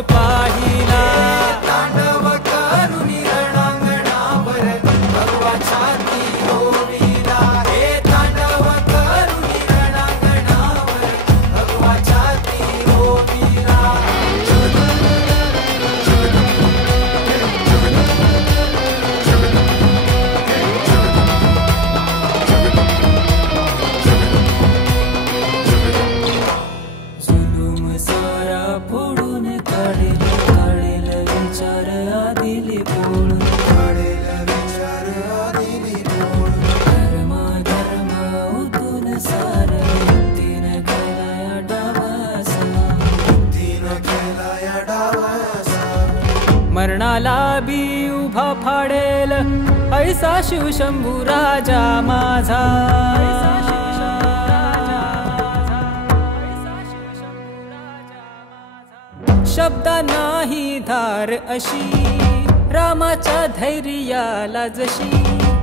पाहिला तांडव करुणी रणांगणावर भगवा छाती रोविला हे तांडव करुणी रणांगणावर भगवा छाती रोविला जुलूम सारा फोडून काढेल काढेल विचार आदिली पोळून काढेल विचार आदिली पोळून धर्म धर्म उतून सार तीन केलाया डावासा तीन केलाया डावासा मरणाला बी उभा फाडेल ऐसा शिवशंभू राजा माझा शब्द नाही धार अशी रामाच्या धैर्याला जशी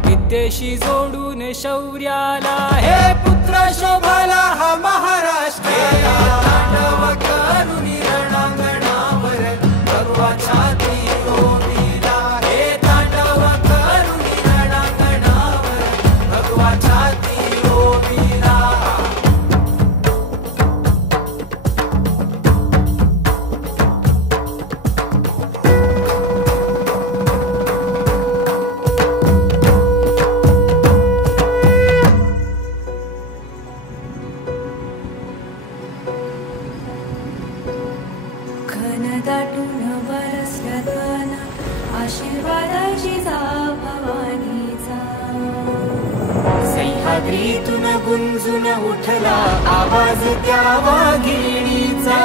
विद्येशी जोडून शौर्याला हे पुत्र शोभाला हा महाराष्ट्र तांडव करुणी रणांगणावर भगवा छाती रोविला हे तांडव करुणी रणांगणावर भगवा छाती रोविला घन दाटून बरसल्या पाना आशीर्वादाची भवानीचा सह्याद्रीतून गुंजून उठला आवाज त्या वाघिणीचा